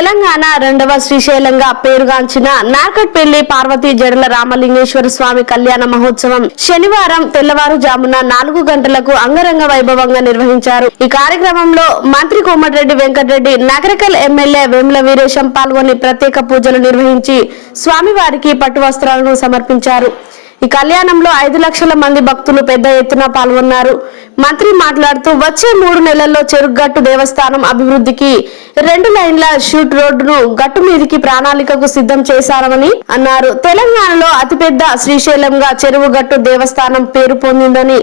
తెలంగాణ రెండవ శ్రీశైలంగా పేరుగాంచిన నార్కట్పల్లి పార్వతీ జడల రామలింగేశ్వర స్వామి కళ్యాణ మహోత్సవం శనివారం తెల్లవారుజామున నాలుగు గంటలకు అంగరంగ వైభవంగా నిర్వహించారు. ఈ కార్యక్రమంలో మంత్రి కోమటిరెడ్డి వెంకటరెడ్డి నగరకల్ ఎమ్మెల్యే వేముల వీరేశం పాల్గొని ప్రత్యేక పూజలు నిర్వహించి స్వామివారికి పట్టు వస్త్రాలను సమర్పించారు. ఈ కళ్యాణంలో ఐదు లక్షల మంది భక్తులు పెద్ద ఎత్తున పాల్గొన్నారు. మంత్రి మాట్లాడుతూ వచ్చే మూడు నెలల్లో చెరుగ్గట్టు దేవస్థానం అభివృద్ధికి రెండు లైన్ల షూట్ రోడ్డును గట్టు మీదికి ప్రణాళికకు సిద్ధం చేశారని అన్నారు. తెలంగాణలో అతిపెద్ద శ్రీశైలంగా చెరువుగట్టు దేవస్థానం పేరు పొందిందని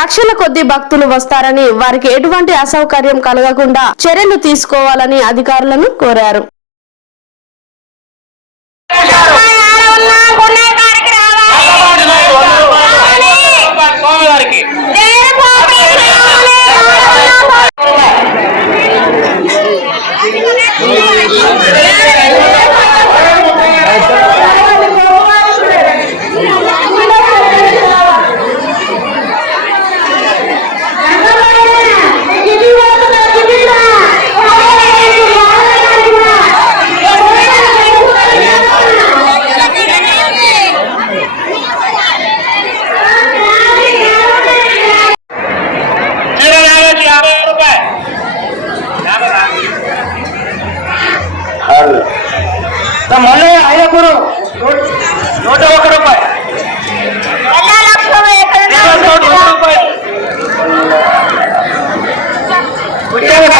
లక్షల కొద్ది భక్తులు వస్తారని వారికి ఎటువంటి అసౌకర్యం కలగకుండా చర్యలు తీసుకోవాలని అధికారులను కోరారు. Brasil! మొన్న ఐదుగురు నూట ఒక్క రూపాయి రూపాయలు